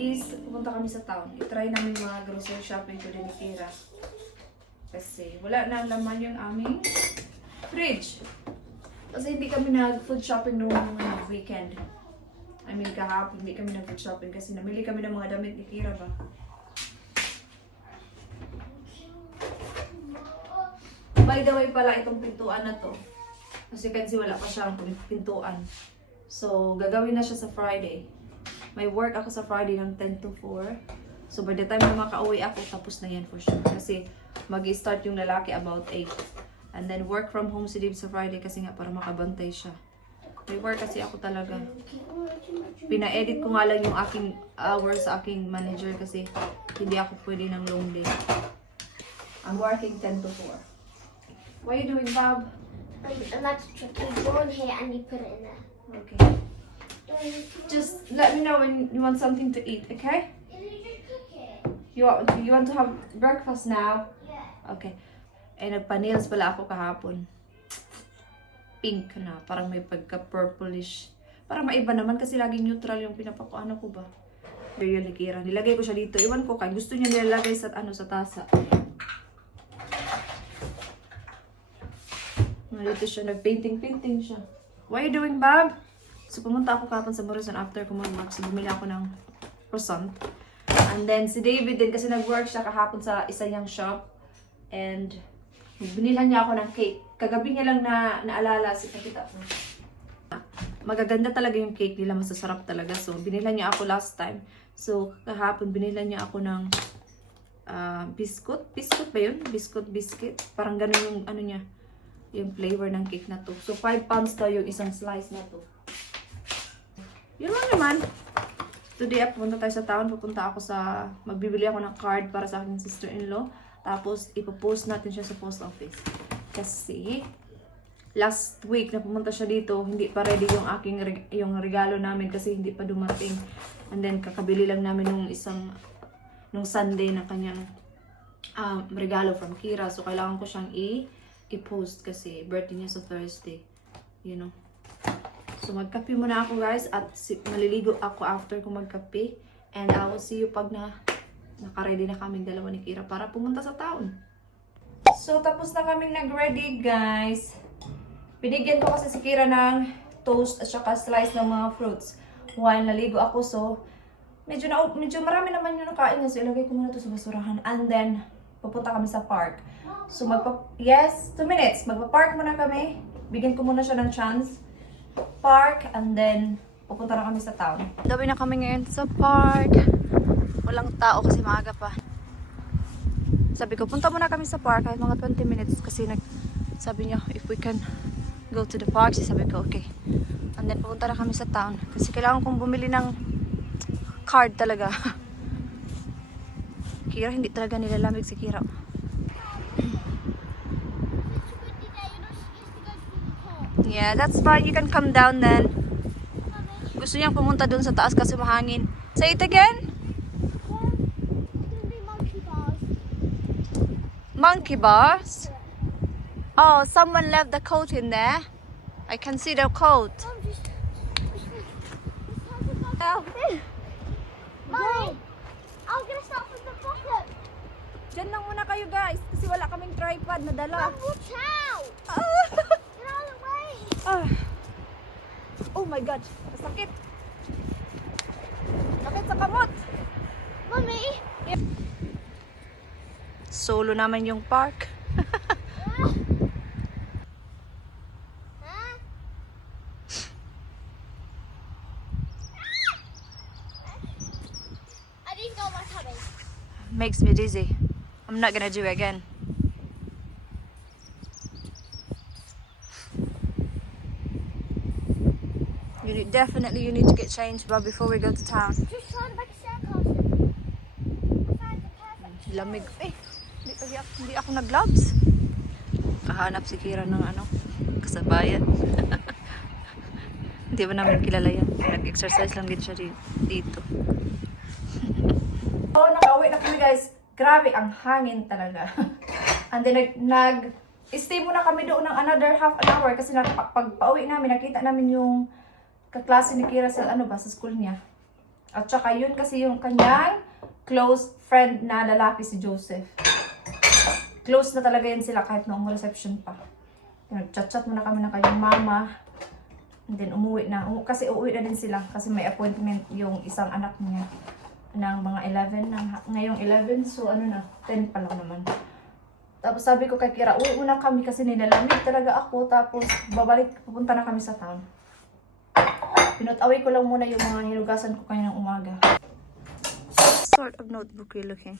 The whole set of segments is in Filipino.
is, pupunta kami sa town. I-try namin mga grocery shopping ko din ni Kira. Kasi wala na laman yung aming fridge. Kasi hindi kami nag-food shopping noong weekend. I mean, kahapon hindi kami nag-food shopping kasi namili kami ng mga damit ni Kira ba. By the way pala, itong pintuan na to. Kasi wala pa siyang pintuan. So, gagawin na siya sa Friday. May work ako sa Friday ng 10 to 4. So, by the time na makauwi ako, tapos na yan for sure. Kasi mag-start yung lalaki about 8. And then work from home si Dave sa Friday kasi nga para makabantay siya. May work kasi ako talaga. Pina-edit ko nga lang yung aking hours sa aking manager kasi hindi ako pwede ng long day. I'm working 10 to 4. What are you doing, Bob? I'm about to chuck your ball here and you put it in there. Okay. Just let me know when you want something to eat, okay? Did you just cook it? You want to have breakfast now? Yeah. Okay. Eh, nagpa-nails pala ako kahapon. Pink na. Parang may pagka-purplish. Parang maiba naman kasi laging neutral yung pinapakuano ko ba. Pero yung Kira. Nilagay ko siya dito. Iwan ko kay. Gusto niya nilagay sa, sa tasa. Dito siya. Nag-painting siya. What are you doing, Bob? So, pumunta ako kahapon sa Morrison after ko mag-mark. So, bumili ako ng croissant. And then, si David din kasi nag-work siya kahapon sa isa niyang shop. And binilhan niya ako ng cake. Kagabi niya lang naalala si Kakita ko. Magaganda talaga yung cake nila. Masasarap talaga. So, binilhan niya ako last time. So, kahapon binilhan niya ako ng biscuit. Biscuit ba yun? Biscuit. Parang ganun yung ano niya. Yung flavor ng cake na to. So, 5 pounds daw yung isang slice na to. Yun lang naman. Today, pupunta tayo sa town. Magbibili ako ng card para sa aking sister-in-law. Tapos, ipopost natin siya sa post office. Kasi, last week na pumunta siya dito, hindi pa ready yung regalo namin kasi hindi pa dumating. And then, kakabili lang namin nung Sunday na kanyang regalo from Kira. So, kailangan ko siyang i-post kasi birthday niya sa Thursday. You know. So, magkape muna ako guys at maliligo ako after ko magkape. And I will see you pag naka-ready na kaming dalawa ni Kira para pumunta sa town. So, tapos na kaming nag-ready guys. Binigyan ko kasi si Kira ng toast at saka slice ng mga fruits. While naligo ako, so medyo marami naman yung nakain niya. So, ilagay ko muna to sa basurahan. And then, pupunta kami sa park. So, 2 minutes. Magpa-park muna kami. Bigyan ko muna siya ng chance. Park, and then pupunta na kami sa town. Gabi na kami ngayon sa park. Walang tao kasi maaga pa. Sabi ko, punta muna kami sa park kahit mga 20 minutes kasi sabi niya, if we can go to the park, sabi ko, okay. And then pupunta na kami sa town kasi kailangan kong bumili ng card talaga. Kira, hindi talaga nilalamig si Kira. Yeah, that's fine. You can come down then. Gusto niyang pumunta dun sa taas kasi mahangin. Say it again. Monkey bars? Oh, someone left the coat in there. I can see the coat. Mommy, I'm gonna start from the bottom. Diyan lang muna kayo guys kasi wala kaming tripod na dala. Watch out! Get out of the way! Oh my God, masakit. Sakit sa kamot. Mommy! Solo naman yung park. I didn't go my tummy. Makes me dizzy. I'm not gonna do it again. Definitely you need to get changed before we go to town. Just trying to make a sandcastle. I found the perfect. Lamig. Hindi ako nag-gloves. Kahanap si Kira ng kasabayan. Hindi ba namin kilala yan? Nag-exercise lang din siya dito. Oh, nakauwi na kami guys. Grabe, ang hangin talaga. And then nag-stay muna kami doon ng another half an hour kasi pag pauwi namin, nakita namin yung kaklase ni Kira sa sa school niya. At saka yun kasi yung kanyang close friend na lalaki si Joseph. Close na talaga yun sila kahit noong reception pa. Nag-chat-chat muna kami ng kanyang mama. And then umuwi na. Kasi uuwi na din sila kasi may appointment yung isang anak niya ng mga 11. Ngayong 11, so ano na, 10 pa lang naman. Tapos sabi ko kay Kira, uwi muna kami kasi nilalamig talaga ako. Tapos pupunta na kami sa town. Pinot-away ko lang muna yung mga hinugasan ko kanina ng umaga. Sort of notebook you're looking.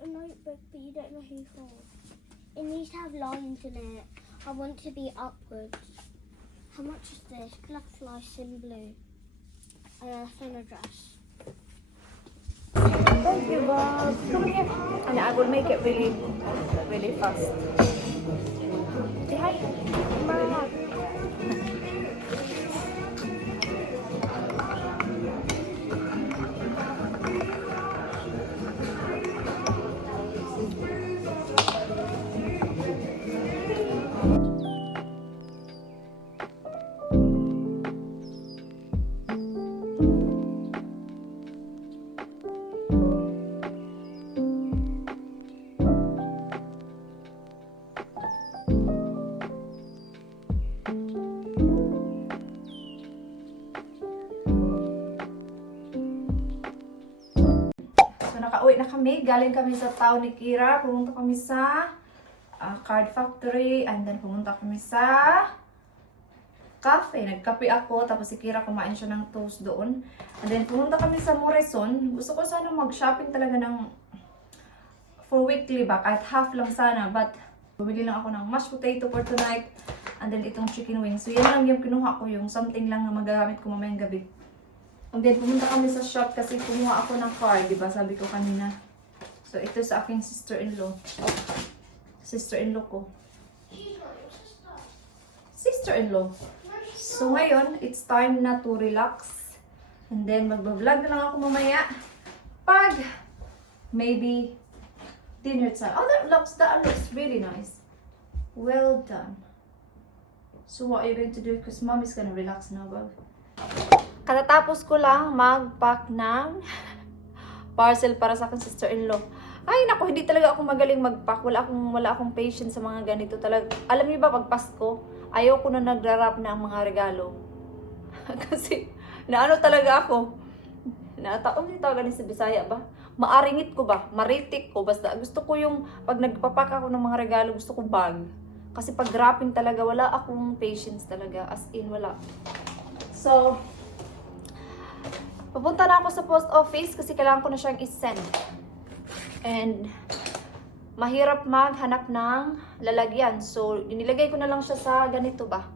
A notebook, but you don't know who for. It needs to have lines in it. I want to be upwards. How much is this? Black flies in blue. And a thin address. Thank you, Bob. Come here. And I will make it really, really fast. Say hi. Mama. Nakauwi na kami. Galing kami sa town ni Kira. Pumunta kami sa card factory. And then pumunta kami sa cafe. Nagkape ako. Tapos si Kira kumain siya ng toast doon. And then pumunta kami sa Morrison. Gusto ko sana mag-shopping talaga ng for weekly ba. Kahit half lang sana. But bumili lang ako ng mashed potato for tonight. And then itong chicken wings. So yan lang yung kinuha ko. Yung something lang na magagamit ko mamayang gabi. And then, pumunta kami sa shop kasi kumuha ako ng card, di ba? Sabi ko kanina. So, ito sa aking sister-in-law. Sister-in-law ko. Sister-in-law. So, ngayon, it's time na to relax. And then, magbablog na lang ako mamaya. Pag, maybe, dinner time. Oh, that looks really nice. Well done. So, what are you going to do? Because mom is gonna relax now, Bob. Katatapos ko lang mag-pack ng parcel para sa aking sister-in-law. Ay, naku, hindi talaga ako magaling mag-pack. Wala akong patience sa mga ganito talaga. Alam niyo ba, pag Pasko, ayaw ko na nagra-wrap ng mga regalo. Kasi, naano talaga ako. Taon ganin sa Bisaya ba? Maaringit ko ba? Maritik ko. Basta gusto ko yung, pag nagpapak ako ng mga regalo, gusto ko bag. Kasi pag wrapping talaga, wala akong patience talaga. As in, wala. So, pupunta na ako sa post office kasi kailangan ko na siyang i-send. And mahirap maghanap ng lalagyan. So, inilagay ko na lang siya sa ganito ba.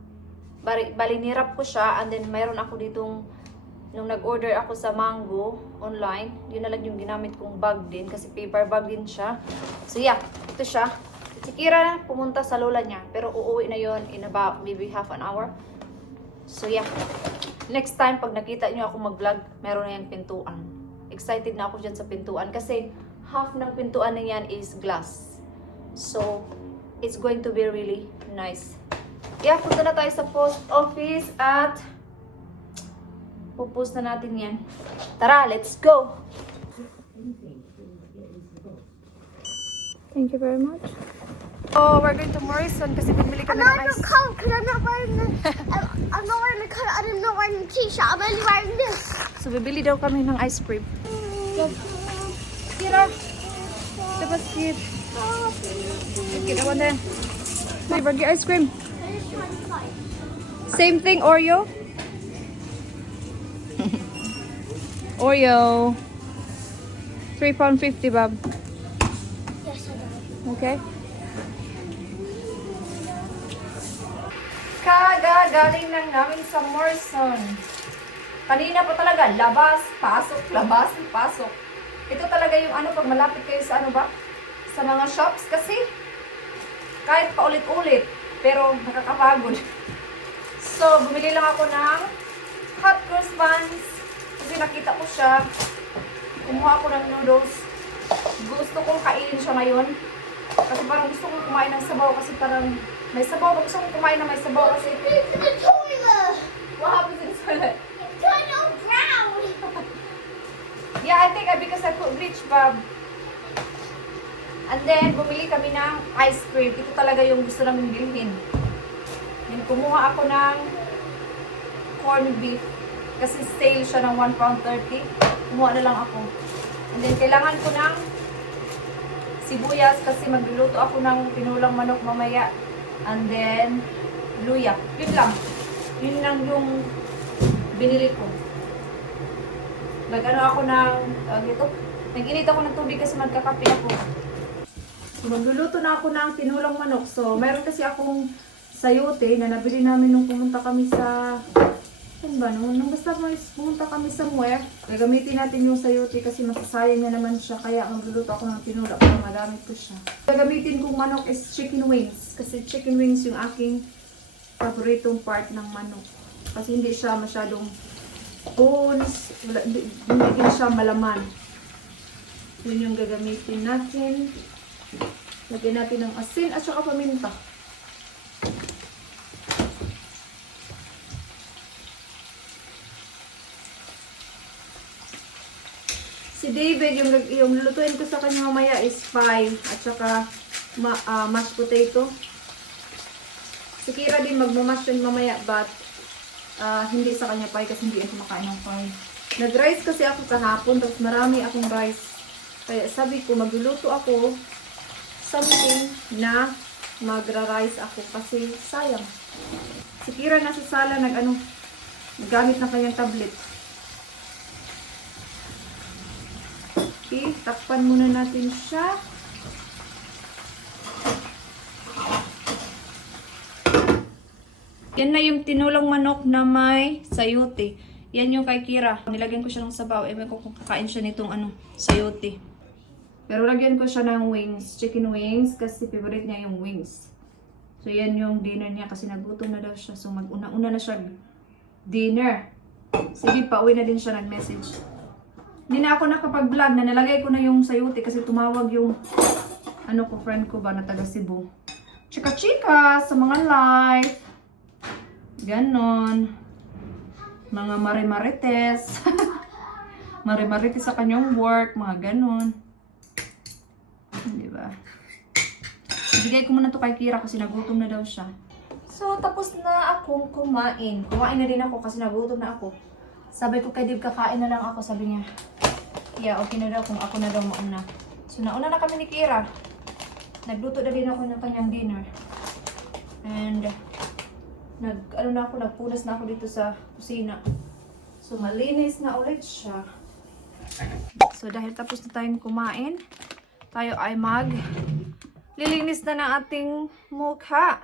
Bali, nirap ko siya and then mayroon ako ditong, nung nag-order ako sa Mango online, yun na lang yung ginamit kong bag din kasi paper bag din siya. So, yeah, ito siya. Si Kira pumunta sa lola niya pero uuwi na yon in about maybe half an hour. So, yeah. Next time, pag nakita nyo ako mag-vlog, meron na yung pintuan. Excited na ako dyan sa pintuan kasi half ng pintuan na yan is glass. So, it's going to be really nice. Yeah, punta na tayo sa post office at pupost na natin yan. Tara, let's go! Thank you very much. Oh, we're going to Morrison kasi bumili I'm kami not ng ice. cold because I'm not wearing the. I'm not wearing the coat and I'm not wearing the t-shirt. I'm only wearing this. So, bibili daw kami ng ice cream. Kira! Ito ba cute? Cute naman din. May burger ice cream. Same thing, Oreo? Oreo. £3.50, Bob. Yes, I know. Okay. Kagagaling lang namin sa Morrison. Kanina pa talaga, labas, pasok. Ito talaga yung ano, pag malapit kayo sa ano ba? Sa mga shops kasi kahit paulit-ulit, pero nakakapagod. So, bumili lang ako ng hot cross buns kasi nakita ko siya. Kumuha ako ng noodles. Gusto kong kainin siya ngayon. Kasi parang gusto kong kumain ng sabaw kasi parang may sabaw. Gusto kong kumain na may sabaw kasi... It's in the toilet. What happens in the toilet? It's turned all brown. bleach, Bob. And then, bumili kami ng ice cream. Ito talaga yung gusto namin bilhin. Then, kumuha ako ng corned beef. Kasi sale siya ng £1.30. Kumuha na lang ako. And then, kailangan ko ng sibuyas kasi magluluto ako ng pinulang manok mamaya. And then, luya. Yun lang. Yun lang yung binili ko. Nag-ano ako ng, nag-init ako ng tubig kasi magkakape ako. So, magluluto na ako ng tinulang manok. So, meron kasi akong sayote na nabili namin nung pumunta kami sa, ano ba, nung basta pumunta kami somewhere. Gagamitin natin yung sayote kasi masasayang na naman siya. Kaya magluluto ako ng tinula para magamit ko siya. Gagamitin kong manok is chicken wings. Kasi chicken wings yung aking paboritong part ng manok. Kasi hindi siya masyadong bones, hindi din siya malaman. Yun yung gagamitin natin. Lagyan natin ng asin at saka paminta. Si David, yung lulutuin ko sa kanya mamaya is pie at saka mashed potato. Si Kira din magmamash yun mamaya but hindi sa kanya pie kasi hindi ako makain ng pie. Nag-rice kasi ako kahapon tapos marami akong rice. Kaya sabi ko magluluto ako something na magra-rice ako kasi sayang. Si Kira nasa sala naggamit ng kanyang tablet. Okay, takpan muna natin siya. Yan na yung tinulang manok na may sayote. Yan yung kay Kira. Nilagyan ko siya ng sabaw. Ewan ko kung kakain siya nitong sayote. Pero lagyan ko siya ng wings, chicken wings, kasi favorite niya yung wings. So yan yung dinner niya kasi nagutom na daw siya. So mag-una-una na siya dinner. Sige, pauwi na din siya nag-message. Hindi na ako nakapag-vlog na nilagay ko na yung sayote kasi tumawag yung friend ko ba na taga Cebu. Chika-chika sa mga live. Ganon. Mga marimarites. Marimarites sa kanyang work, mga ganon. Diba? Ibigay ko muna to kay Kira kasi nagutom na daw siya. So, tapos na akong kumain. Kumain na din ako kasi nagutom na ako. Sabi ko kay Dib, kakain na lang ako. Sabi niya, yeah, okay na daw kung ako na daw mauna. So, nauna na kami ni Kira. Nagluto na din ako ng kanyang dinner. And, nagpunas na ako dito sa kusina. So, malinis na ulit siya. So, dahil tapos na tayong kumain, tayo ay lilinis na ng ating mukha.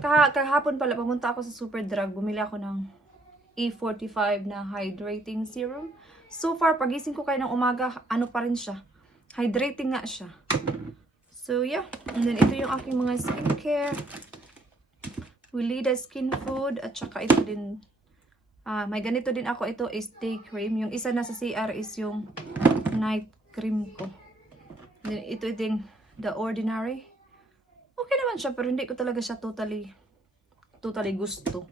Kahapon pala, pumunta ako sa Superdrug. Bumili ako ng E45 na hydrating serum. So far, pagising ko kayo ng umaga, ano pa rin siya. Hydrating nga siya. So, yeah. And then, ito yung aking mga skincare. Weleda Skin Food. At saka ito din. May ganito din ako. Ito is day cream. Yung isa na sa CR is yung night cream ko. And then, ito din The Ordinary. Okay naman siya, pero hindi ko talaga siya totally gusto.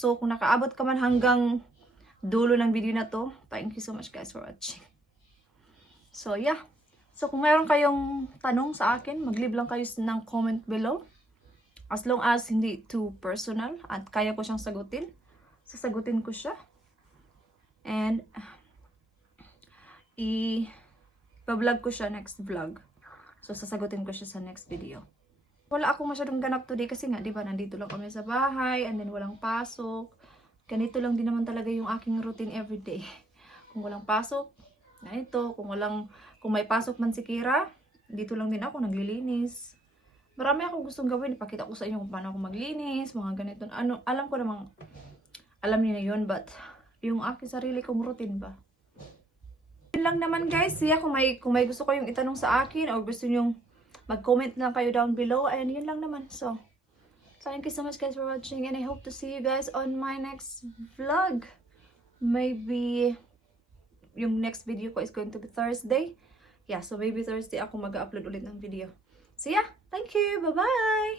So, kung nakaabot ka man hanggang dulo ng video na to, thank you so much guys for watching. So, yeah. So, kung mayroon kayong tanong sa akin, mag-leave lang kayo ng comment below. As long as hindi too personal at kaya ko siyang sagutin, sasagutin ko siya. And, i-vlog ko siya next vlog. So, sasagutin ko siya sa next video. Wala akong masyadong ganap today kasi nga, di ba, nandito lang kami sa bahay and then walang pasok. Ganito lang din naman talaga yung aking routine everyday. Kung walang pasok, ganito. Kung may pasok man si Kira, dito lang din ako naglilinis. Marami akong gustong gawin. Ipakita ko sa inyo kung paano ako maglinis, mga ganito. Alam ko namang, alam niyo na yun, but yung aking sarili kong routine ba? Yun lang naman guys. Yeah, kung may gusto kayong itanong sa akin or gusto nyong mag-comment na kayo down below. Ayan, yun lang naman. So, thank you so much guys for watching and I hope to see you guys on my next vlog. Maybe yung next video ko is going to be Thursday. Yeah, so maybe Thursday ako mag-upload ulit ng video. So yeah, thank you. Bye-bye!